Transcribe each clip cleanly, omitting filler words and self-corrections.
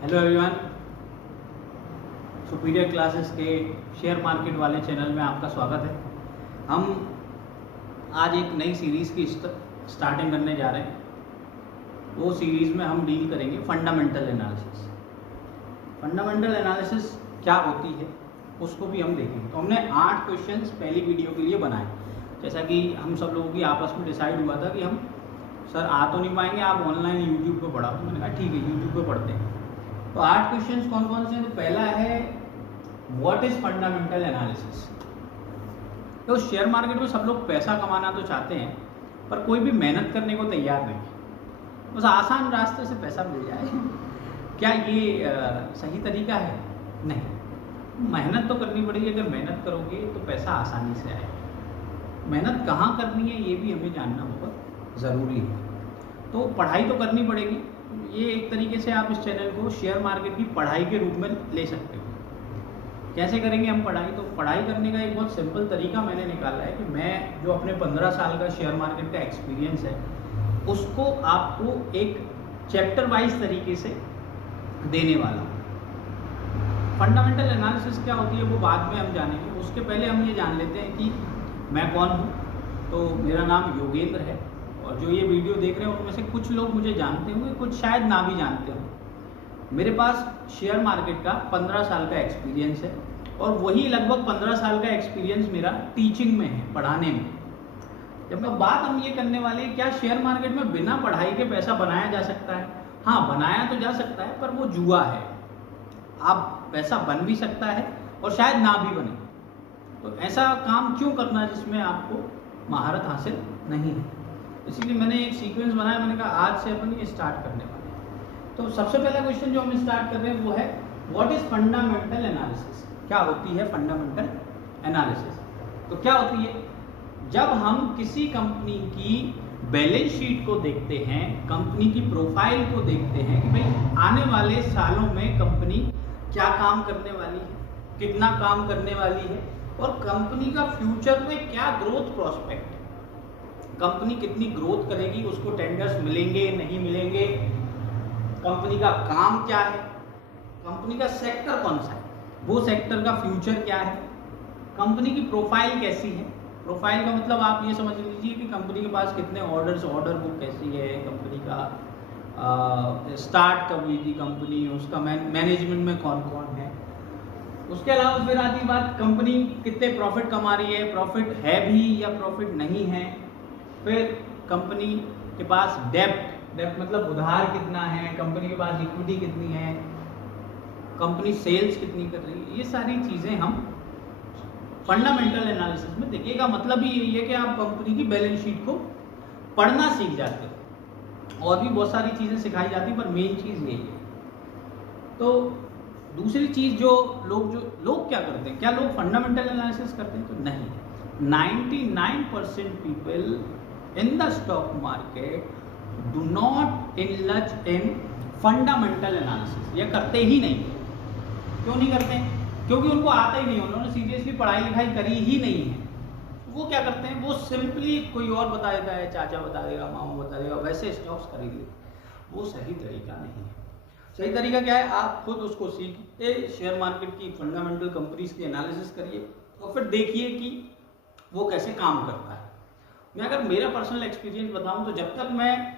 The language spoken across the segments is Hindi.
हेलो एवरीवन, सुपीरियर क्लासेस के शेयर मार्केट वाले चैनल में आपका स्वागत है। हम आज एक नई सीरीज़ की स्टार्टिंग करने जा रहे हैं। वो सीरीज़ में हम डील करेंगे फंडामेंटल एनालिसिस। फंडामेंटल एनालिसिस क्या होती है उसको भी हम देखेंगे। तो हमने 8 क्वेश्चंस पहली वीडियो के लिए बनाए। जैसा कि हम सब लोगों की आपस में डिसाइड हुआ था कि हम सर आ तो नहीं पाएंगे, आप ऑनलाइन यूट्यूब पे पढ़ाओ। तो मैंने कहा ठीक है, यूट्यूब पे पढ़ते हैं। तो 8 क्वेश्चंस कौन कौन से हैं? तो पहला है व्हाट इज फंडामेंटल एनालिसिस। तो शेयर मार्केट में सब लोग पैसा कमाना तो चाहते हैं, पर कोई भी मेहनत करने को तैयार नहीं। बस आसान रास्ते से पैसा मिल जाए। क्या ये सही तरीका है? नहीं, मेहनत तो करनी पड़ेगी। अगर मेहनत करोगे तो पैसा आसानी से आएगा। मेहनत कहाँ करनी है ये भी हमें जानना बहुत ज़रूरी है। तो पढ़ाई तो करनी पड़ेगी। ये एक तरीके से आप इस चैनल को शेयर मार्केट की पढ़ाई के रूप में ले सकते हो। कैसे करेंगे हम पढ़ाई? तो पढ़ाई करने का एक बहुत सिंपल तरीका मैंने निकाला है कि मैं जो अपने 15 साल का शेयर मार्केट का एक्सपीरियंस है उसको आपको एक चैप्टर वाइज तरीके से देने वाला हूँ। फंडामेंटल एनालिसिस क्या होती है वो बाद में हम जानेंगे। उसके पहले हम ये जान लेते हैं कि मैं कौन हूँ। तो मेरा नाम योगेंद्र है, और जो ये वीडियो देख रहे हैं उनमें से कुछ लोग मुझे जानते होंगे, कुछ शायद ना भी जानते हों। मेरे पास शेयर मार्केट का 15 साल का एक्सपीरियंस है, और वही लगभग 15 साल का एक्सपीरियंस मेरा टीचिंग में है, पढ़ाने में। जब मैं बात हम ये करने वाले हैं, क्या शेयर मार्केट में बिना पढ़ाई के पैसा बनाया जा सकता है? हाँ, बनाया तो जा सकता है, पर वो जुआ है। आप पैसा बन भी सकता है और शायद ना भी बने। तो ऐसा काम क्यों करना जिसमें आपको महारत हासिल नहीं है? इसीलिए मैंने एक सीक्वेंस बनाया। मैंने कहा आज से अपन ये स्टार्ट करने वाले हैं। तो सबसे पहला क्वेश्चन जो हम स्टार्ट कर रहे हैं वो है व्हाट इज फंडामेंटल एनालिसिस। क्या होती है फंडामेंटल एनालिसिस? तो क्या होती है? जब हम किसी कंपनी की बैलेंस शीट को देखते हैं, कंपनी की प्रोफाइल को देखते हैं कि भाई आने वाले सालों में कंपनी क्या काम करने वाली है, कितना काम करने वाली है, और कंपनी का फ्यूचर में क्या ग्रोथ प्रोस्पेक्ट है। कंपनी कितनी ग्रोथ करेगी, उसको टेंडर्स मिलेंगे नहीं मिलेंगे, कंपनी का काम क्या है, कंपनी का सेक्टर कौन सा है, वो सेक्टर का फ्यूचर क्या है, कंपनी की प्रोफाइल कैसी है। प्रोफाइल का मतलब आप ये समझ लीजिए कि कंपनी के पास कितने ऑर्डर्स, ऑर्डर बुक कैसी है, कंपनी का स्टार्ट कब हुई थी कंपनी, उसका मैनेजमेंट में कौन कौन है। उसके अलावा फिर आती बात कंपनी कितने प्रॉफिट कमा रही है, प्रॉफिट है भी या प्रॉफिट नहीं है। फिर कंपनी के पास डेप्ट मतलब उधार कितना है, कंपनी के पास इक्विटी कितनी है, कंपनी सेल्स कितनी कर रही है। ये सारी चीज़ें हम फंडामेंटल एनालिसिस में देखिएगा। मतलब ही यही है कि आप कंपनी की बैलेंस शीट को पढ़ना सीख जाते हो। और भी बहुत सारी चीज़ें सिखाई जाती हैं, पर मेन चीज़ यही है। तो दूसरी चीज़ जो लोग क्या करते हैं, क्या लोग फंडामेंटल एनालिसिस करते हैं? तो नहीं। 99% people in the stock market do not indulge in fundamental analysis. ये करते ही नहीं। क्यों नहीं करते? क्योंकि उनको आता ही नहीं, उन्होंने सीरियसली पढ़ाई लिखाई करी ही नहीं है। वो क्या करते हैं, वो सिंपली कोई और बता देता है, चाचा बता देगा, मामा बता देगा, वैसे स्टॉक्स खरीद लेते। वो सही तरीका नहीं है। सही तरीका क्या है? आप खुद उसको सीखिए, शेयर मार्केट की फंडामेंटल कंपनीज की एनालिसिस करिए, और फिर देखिए कि वो कैसे काम करता है। मैं अगर मेरा पर्सनल एक्सपीरियंस बताऊं तो जब तक मैं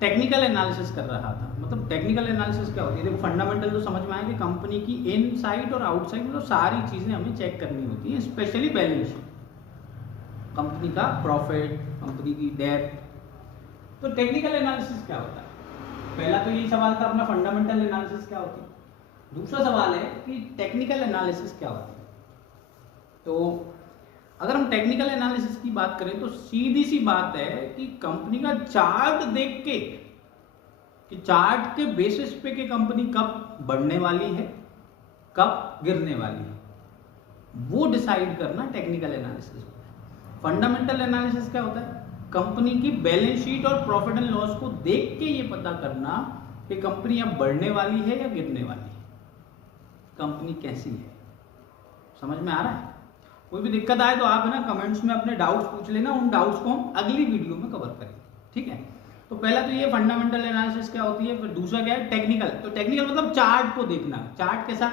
टेक्निकल एनालिसिस कर रहा था, मतलब टेक्निकल एनालिसिस क्या होती है? देखो, फंडामेंटल तो समझ में आया कि कंपनी की इनसाइड और आउटसाइड मतलब सारी चीज़ें हमें चेक करनी होती हैं, स्पेशली बैलेंस शीट, कंपनी का प्रॉफिट, कंपनी की डेट। तो टेक्निकल एनालिसिस क्या होता है? पहला तो यही सवाल था अपना, फंडामेंटल एनालिसिस क्या होती है। दूसरा सवाल है कि टेक्निकल एनालिसिस क्या होती है। तो अगर हम टेक्निकल एनालिसिस की बात करें तो सीधी सी बात है कि कंपनी का चार्ट देख के, कि चार्ट के बेसिस पे कि कंपनी कब बढ़ने वाली है, कब गिरने वाली है, वो डिसाइड करना टेक्निकल एनालिसिस होता है। फंडामेंटल एनालिसिस क्या होता है? कंपनी की बैलेंस शीट और प्रॉफिट एंड लॉस को देख के ये पता करना कि कंपनी अब बढ़ने वाली है या गिरने वाली है, कंपनी कैसी है। समझ में आ रहा है? कोई भी दिक्कत आए तो आप है ना कमेंट्स में अपने डाउट्स पूछ लेना, उन डाउट्स को हम अगली वीडियो में कवर करेंगे। ठीक है? तो पहला तो ये फंडामेंटल एनालिसिस क्या होती है, फिर दूसरा क्या है टेक्निकल। तो टेक्निकल मतलब चार्ट को देखना, चार्ट कैसा,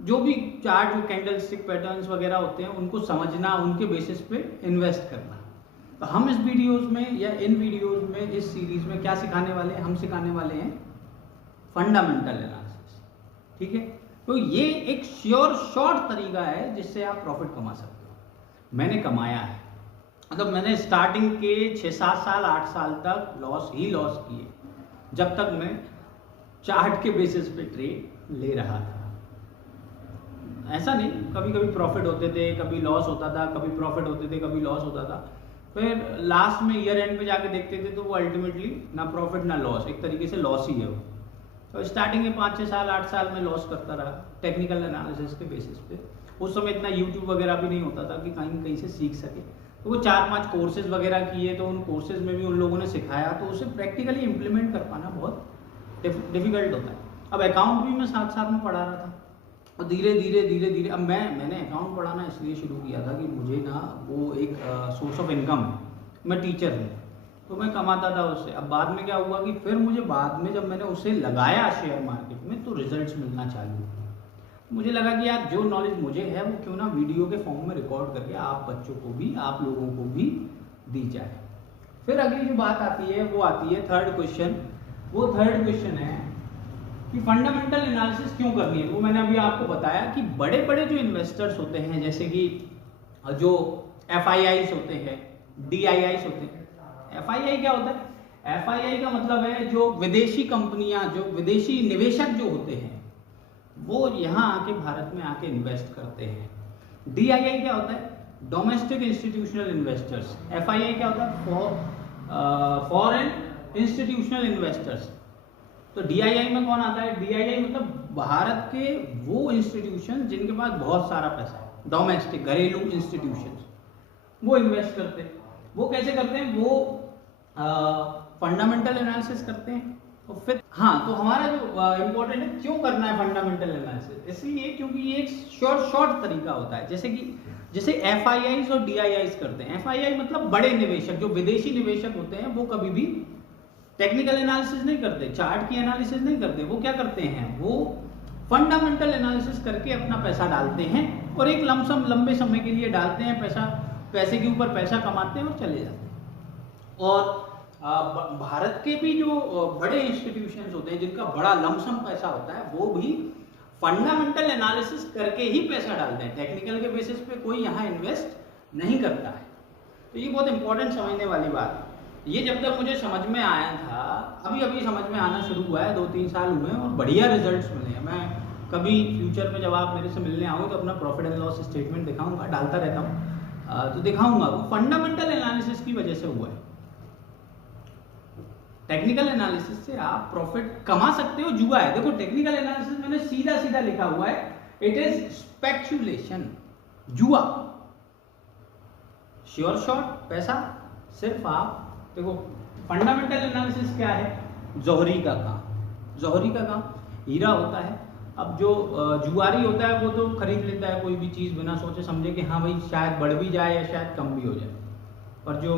जो भी चार्ट जो कैंडलस्टिक पैटर्न्स वगैरह होते हैं उनको समझना, उनके बेसिस पे इन्वेस्ट करना। तो हम इस वीडियोस में या इन वीडियोस में इस सीरीज में क्या सिखाने वाले हैं, हम सिखाने वाले हैं फंडामेंटल एनालिसिस, ठीक है। तो ये एक श्योर शॉर्ट तरीका है जिससे आप प्रॉफिट कमा सकते हो। मैंने कमाया है, मतलब मैंने स्टार्टिंग के 6-7 साल 8 साल तक लॉस ही लॉस किए, जब तक मैं चार्ट के बेसिस पे ट्रेड ले रहा था। ऐसा नहीं, कभी कभी प्रॉफिट होते थे, कभी लॉस होता था, कभी प्रॉफिट होते थे, कभी लॉस होता था। फिर लास्ट में ईयर एंड पे जाके देखते थे तो वो अल्टीमेटली ना प्रॉफिट ना लॉस, एक तरीके से लॉस ही है वो। तो स्टार्टिंग में 5-6 साल 8 साल में लॉस करता रहा टेक्निकल एनालिसिस के बेसिस पे। उस समय इतना यूट्यूब वगैरह भी नहीं होता था कि कहीं से सीख सके, तो वो 4-5 कोर्सेज वगैरह किए, तो उन कोर्सेज में भी उन लोगों ने सिखाया, तो उसे प्रैक्टिकली इम्प्लीमेंट कर पाना बहुत डिफिकल्ट होता है। अब अकाउंट भी मैं साथ साथ में पढ़ा रहा था, और धीरे धीरे अब मैंने अकाउंट पढ़ाना इसलिए शुरू किया था कि मुझे ना वो एक सोर्स ऑफ इनकम है, मैं टीचर हूँ तो मैं कमाता था उससे। अब बाद में क्या हुआ कि फिर मुझे बाद में जब मैंने उसे लगाया शेयर मार्केट में तो रिजल्ट्स मिलना चालू हुए। मुझे लगा कि यार जो नॉलेज मुझे है वो क्यों ना वीडियो के फॉर्म में रिकॉर्ड करके आप बच्चों को भी, आप लोगों को भी दी जाए। फिर अगली जो बात आती है वो आती है थर्ड क्वेश्चन। वो थर्ड क्वेश्चन है कि फंडामेंटल एनालिसिस क्यों करनी है। वो मैंने अभी आपको बताया कि बड़े बड़े जो इन्वेस्टर्स होते हैं, जैसे कि जो FIIs होते हैं, DIIs होते हैं। FII क्या होता है? FII का मतलब है जो विदेशी कंपनियां, जो विदेशी निवेशक जो होते हैं वो यहाँ आके भारत में आके इन्वेस्ट करते हैं। DII क्या होता है? Domestic institutional investors. FII क्या होता है? Foreign institutional investors. तो DII में कौन आता है? DII मतलब भारत के वो इंस्टीट्यूशन जिनके पास बहुत सारा पैसा है, डोमेस्टिक घरेलू इंस्टीट्यूशंस, वो इन्वेस्ट करते हैं। वो कैसे करते हैं? वो फंडामेंटल एनालिसिस करते हैं। तो फिर तो हमारा जो इम्पोर्टेंट है क्यों करना है फंडामेंटल एनालिसिस, इसलिए क्योंकि ये एक शॉर्ट तरीका होता है। जैसे FIIs और DIIs करते हैं। FII मतलब बड़े निवेशक, जो विदेशी निवेशक होते हैं, वो कभी भी टेक्निकल एनालिसिस नहीं करते, चार्ट की एनालिसिस नहीं करते। वो क्या करते हैं? वो फंडामेंटल एनालिसिस करके अपना पैसा डालते हैं और एक लमसम लंबे समय के लिए डालते हैं, पैसे के ऊपर पैसा कमाते हैं और चले जाते हैं। और भारत के भी जो बड़े इंस्टीट्यूशंस होते हैं जिनका बड़ा लमसम पैसा होता है, वो भी फंडामेंटल एनालिसिस करके ही पैसा डालते हैं। टेक्निकल के बेसिस पे कोई यहाँ इन्वेस्ट नहीं करता है। तो ये बहुत इंपॉर्टेंट समझने वाली बात है। ये जब तक मुझे समझ में आया था, अभी समझ में आना शुरू हुआ है, 2-3 साल हुए हैं और बढ़िया रिजल्ट्स मिले हैं। मैं कभी फ्यूचर में जब आप मेरे से मिलने आओगे तो अपना प्रॉफिट एंड लॉस स्टेटमेंट दिखाऊंगा, डालता रहता हूँ, तो दिखाऊंगा। वो फंडामेंटल एनालिसिस की वजह से हुआ है। टेक्निकल एनालिसिस से आप प्रॉफिट कमा सकते हो, जुआ है। देखो टेक्निकल एनालिसिस मैंने सीधा लिखा हुआ है, इट इज स्पेक्युलेशन, जुआ। श्योर शॉट पैसा सिर्फ आप देखो। फंडामेंटल एनालिसिस क्या है? जौहरी का काम। हीरा होता है। अब जो जुआरी होता है वो तो खरीद लेता है कोई भी चीज़ बिना सोचे समझे कि हाँ भाई शायद बढ़ भी जाए या शायद कम भी हो जाए। पर जो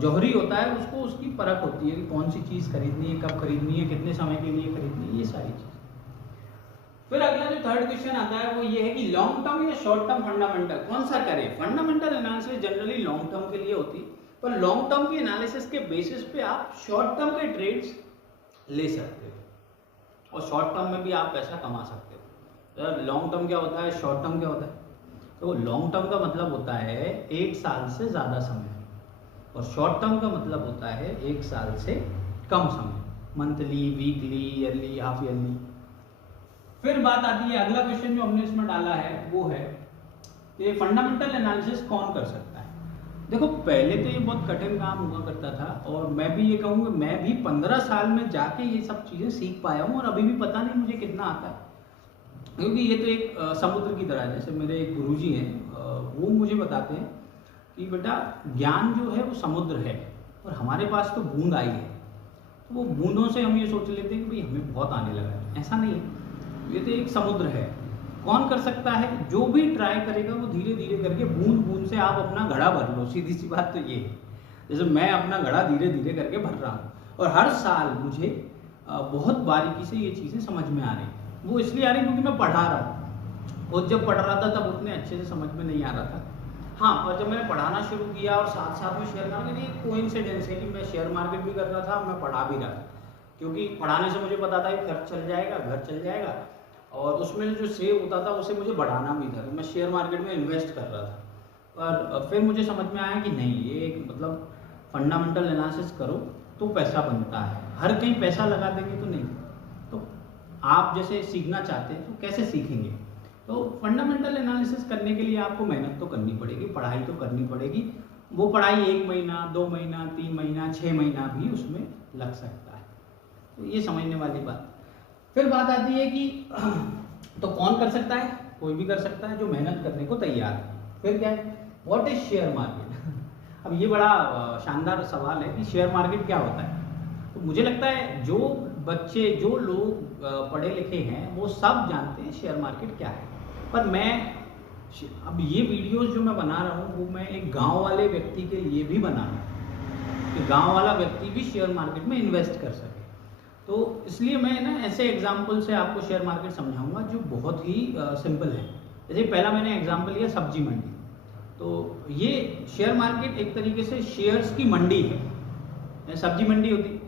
जौहरी होता है उसको उसकी परख होती है कि कौन सी चीज़ खरीदनी है, कब खरीदनी है, कितने समय के लिए खरीदनी है, ये सारी चीज़। फिर अगला जो थर्ड क्वेश्चन आता है वो ये है कि लॉन्ग टर्म या शॉर्ट टर्म फंडामेंटल कौन सा करें। Fundamental analysis generally long term के लिए होती है, पर लॉन्ग टर्म की एनालिसिस के बेसिस पे आप शॉर्ट टर्म के ट्रेड्स ले सकते हो और शॉर्ट टर्म में भी आप पैसा कमा सकते हो। लॉन्ग टर्म क्या होता है, शॉर्ट टर्म क्या होता है? तो लॉन्ग टर्म का मतलब होता है 1 साल से ज़्यादा समय, और शॉर्ट टर्म का मतलब होता है 1 साल से कम समय, monthly, weekly, yearly, half yearly. फिर बात आती है, अगला क्वेश्चन जो हमने इसमें डाला है वो है कि फंडामेंटल एनालिसिस कौन कर सकता है। देखो पहले तो ये बहुत कठिन काम हुआ करता था, और मैं भी ये कहूँगा मैं भी 15 साल में जाके ये सब चीज़ें सीख पाया हूँ, और अभी भी पता नहीं मुझे कितना आता है, क्योंकि ये तो एक समुद्र की तरह है। जैसे मेरे एक गुरुजी हैं, वो मुझे बताते हैं कि बेटा ज्ञान जो है वो समुद्र है और हमारे पास तो बूंद आई है। तो वो बूंदों से हम ये सोच लेते हैं कि भाई हमें बहुत आने लगा है, ऐसा नहीं है। ये तो एक समुद्र है। कौन कर सकता है? जो भी ट्राई करेगा वो धीरे धीरे करके बूंद बूंद से आप अपना घड़ा भर लो, सीधी सी बात तो ये है। जैसे मैं अपना घड़ा धीरे धीरे करके भर रहा हूँ, और हर साल मुझे बहुत बारीकी से ये चीज़ें समझ में आ रही। वो इसलिए आ रही क्योंकि मैं पढ़ा रहा हूँ, और जब पढ़ रहा था तब उतने अच्छे से समझ में नहीं आ रहा था। हाँ, और जब मैंने पढ़ाना शुरू किया और साथ साथ में शेयर करना, ये कोइंसिडेंस है कि मैं शेयर मार्केट भी कर रहा था, मैं पढ़ा भी रहा था, क्योंकि पढ़ाने से मुझे पता था कि खर्च चल जाएगा, घर चल जाएगा, और उसमें जो सेव होता था उसे मुझे बढ़ाना भी था। तो मैं शेयर मार्केट में इन्वेस्ट कर रहा था, पर फिर मुझे समझ में आया कि नहीं, ये एक मतलब फंडामेंटल एनालिसिस करो तो पैसा बनता है। हर कहीं पैसा लगा देंगे तो नहीं। तो आप जैसे सीखना चाहते हैं तो कैसे सीखेंगे? तो फंडामेंटल एनालिसिस करने के लिए आपको मेहनत तो करनी पड़ेगी, पढ़ाई तो करनी पड़ेगी। वो पढ़ाई 1 महीना, 2 महीना, 3 महीना, 6 महीना भी उसमें लग सकता है। तो ये समझने वाली बात। फिर बात आती है कि तो कौन कर सकता है? कोई भी कर सकता है जो मेहनत करने को तैयार है। फिर क्या है? What is share market? अब ये बड़ा शानदार सवाल है कि शेयर मार्केट क्या होता है। तो मुझे लगता है जो बच्चे, जो लोग पढ़े लिखे हैं, वो सब जानते हैं शेयर मार्केट क्या है। पर मैं अब ये वीडियोस जो मैं बना रहा हूँ वो मैं एक गांव वाले व्यक्ति के लिए भी बना रहा हूँ कि गांव वाला व्यक्ति भी शेयर मार्केट में इन्वेस्ट कर सके। तो इसलिए मैं ना ऐसे एग्जाम्पल से आपको शेयर मार्केट समझाऊंगा जो बहुत ही सिंपल है। जैसे पहला मैंने एग्जाम्पल लिया सब्जी मंडी। तो ये शेयर मार्केट एक तरीके से शेयर्स की मंडी है। सब्जी मंडी होती,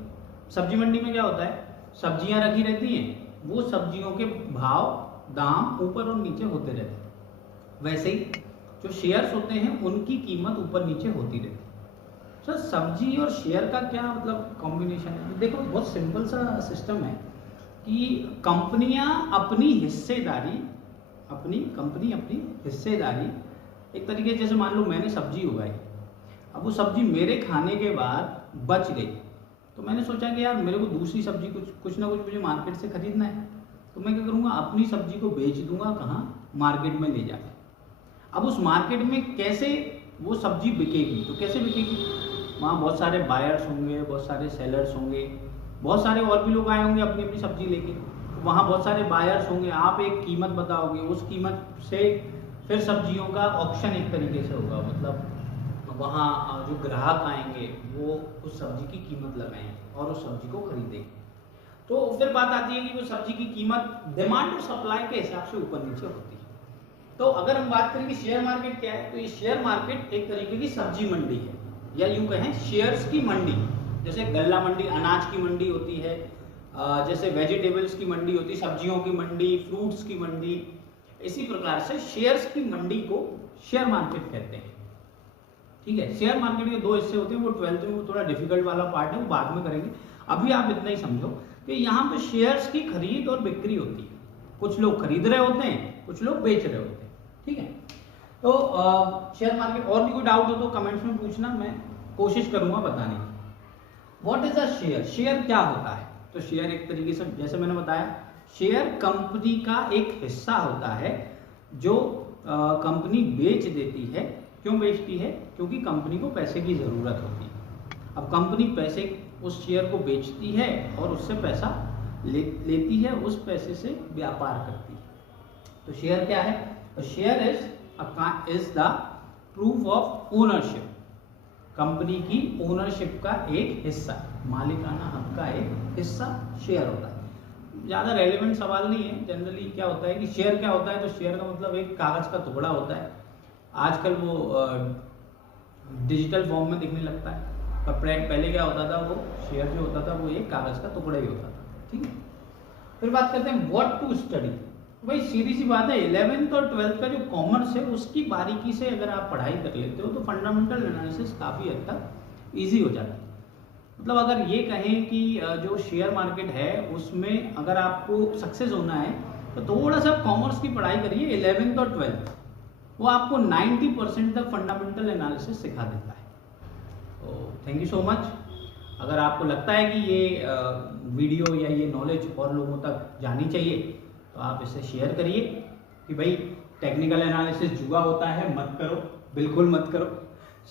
सब्जी मंडी में क्या होता है? सब्जियां रखी रहती हैं, वो सब्जियों के भाव, दाम ऊपर और नीचे होते रहते हैं। वैसे ही जो शेयर्स होते हैं उनकी कीमत ऊपर नीचे होती रहती है। सर, सब्जी और शेयर का क्या मतलब कॉम्बिनेशन है? देखो, बहुत सिंपल सा सिस्टम है कि कंपनियां अपनी हिस्सेदारी, कंपनी अपनी हिस्सेदारी एक तरीके से, जैसे मान लो मैंने सब्जी उगाई, अब वो सब्जी मेरे खाने के बाद बच गई, तो मैंने सोचा कि यार मेरे को दूसरी सब्जी कुछ ना कुछ मुझे मार्केट से खरीदना है। तो मैं क्या करूँगा? अपनी सब्जी को बेच दूंगा, कहाँ? मार्केट में ले जाकर। अब उस मार्केट में कैसे वो सब्जी बिकेगी? तो कैसे बिकेगी? वहाँ बहुत सारे बायर्स होंगे, बहुत सारे सेलर्स होंगे, बहुत सारे और भी लोग आए होंगे अपनी अपनी सब्जी लेके। वहाँ बहुत सारे बायर्स होंगे, आप एक कीमत बताओगे, उस कीमत से फिर सब्जियों का ऑक्शन एक तरीके से होगा, मतलब वहाँ जो ग्राहक आएंगे वो उस सब्जी की कीमत लगाएंगे और उस सब्जी को खरीदेंगे। तो फिर बात आती है कि वो सब्जी की कीमत डिमांड और सप्लाई के हिसाब से ऊपर नीचे होती है। तो अगर हम बात करें कि शेयर मार्केट क्या है, तो ये शेयर मार्केट एक तरीके की सब्जी मंडी है, या यूं कहें शेयर्स की मंडी। जैसे गल्ला मंडी, अनाज की मंडी होती है, जैसे वेजिटेबल्स की मंडी होती है, सब्जियों की मंडी, फ्रूट्स की मंडी, इसी प्रकार से शेयर्स की मंडी को शेयर मार्केट कहते हैं। ठीक है, शेयर मार्केट के 2 हिस्से होते हैं, वो 12th में वो थोड़ा डिफिकल्ट वाला पार्ट है, वो बाद में करेंगे। अभी आप इतना ही समझो कि यहाँ पे शेयर्स की खरीद और बिक्री होती है। कुछ लोग खरीद रहे होते हैं, कुछ लोग बेच रहे होते हैं। ठीक है, तो शेयर मार्केट, और भी कोई डाउट हो तो कमेंट्स में पूछना, मैं कोशिश करूंगा बताने की। What is a share? Share क्या होता है? तो शेयर एक तरीके से, जैसे मैंने बताया, शेयर कंपनी का एक हिस्सा होता है जो कंपनी बेच देती है। क्यों बेचती है? क्योंकि कंपनी को पैसे की ज़रूरत होती है। अब कंपनी पैसे, उस शेयर को बेचती है और उससे पैसा लेती है, उस पैसे से व्यापार करती है। तो शेयर क्या है? तो share is the proof of ownership. Company की ओनरशिप का एक हिस्सा, मालिकाना हक का एक हिस्सा शेयर होता है। ज़्यादा रेलेवेंट सवाल नहीं है। जनरली क्या होता है कि शेयर क्या होता है? तो शेयर का मतलब एक कागज़ का टुकड़ा होता है। आजकल वो डिजिटल फॉर्म में दिखने लगता है, पर पहले क्या होता था, वो शेयर जो होता था वो एक कागज़ का टुकड़ा ही होता था। ठीक है, फिर बात करते हैं व्हाट टू स्टडी। भाई सीधी सी बात है, 11th और 12th का जो कॉमर्स है उसकी बारीकी से अगर आप पढ़ाई कर लेते हो तो फंडामेंटल एनालिसिस काफ़ी हद तक ईजी हो जाता है। मतलब अगर ये कहें कि जो शेयर मार्केट है उसमें अगर आपको सक्सेस होना है तो थोड़ा सा कॉमर्स की पढ़ाई करिए, 11th और 12th, वो आपको 90% तक फंडामेंटल एनालिसिस सिखा देता है। तो थैंक यू सो मच। अगर आपको लगता है कि ये वीडियो या ये नॉलेज और लोगों तक जानी चाहिए तो आप इसे शेयर करिए कि भाई टेक्निकल एनालिसिस जुआ होता है, मत करो, बिल्कुल मत करो।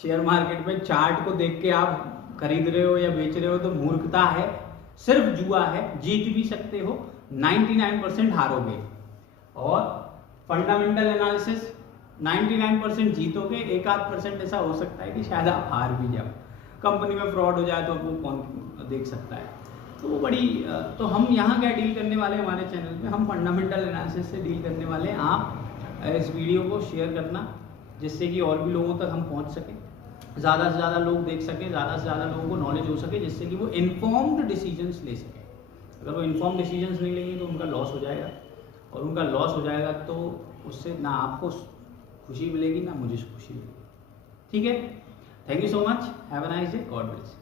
शेयर मार्केट में चार्ट को देख के आप खरीद रहे हो या बेच रहे हो तो मूर्खता है, सिर्फ जुआ है। जीत भी सकते हो, 99% हारोगे। और फंडामेंटल एनालिसिस 99% जीतोगे, 1-8% ऐसा हो सकता है कि शायद आप हार भी जाओ। कंपनी में फ्रॉड हो जाए तो अब वो कौन देख सकता है। तो वो बड़ी तो हम यहाँ क्या डील करने वाले हैं हमारे चैनल पे, हम फंडामेंटल एनालिसिस से डील करने वाले हैं। आप इस वीडियो को शेयर करना जिससे कि और भी लोगों तक हम पहुँच सकें, ज़्यादा से ज़्यादा लोग देख सकें, ज़्यादा से ज़्यादा लोगों को नॉलेज हो सके, जिससे कि वो इन्फॉर्म्ड डिसीजंस ले सकें। अगर वो इन्फॉर्म डिसीजंस नहीं लेंगे तो उनका लॉस हो जाएगा, और उनका लॉस हो जाएगा तो उससे ना आपको खुशी मिलेगी ना मुझे खुशी मिलेगी। ठीक है, thank you so much, have a nice day, God bless.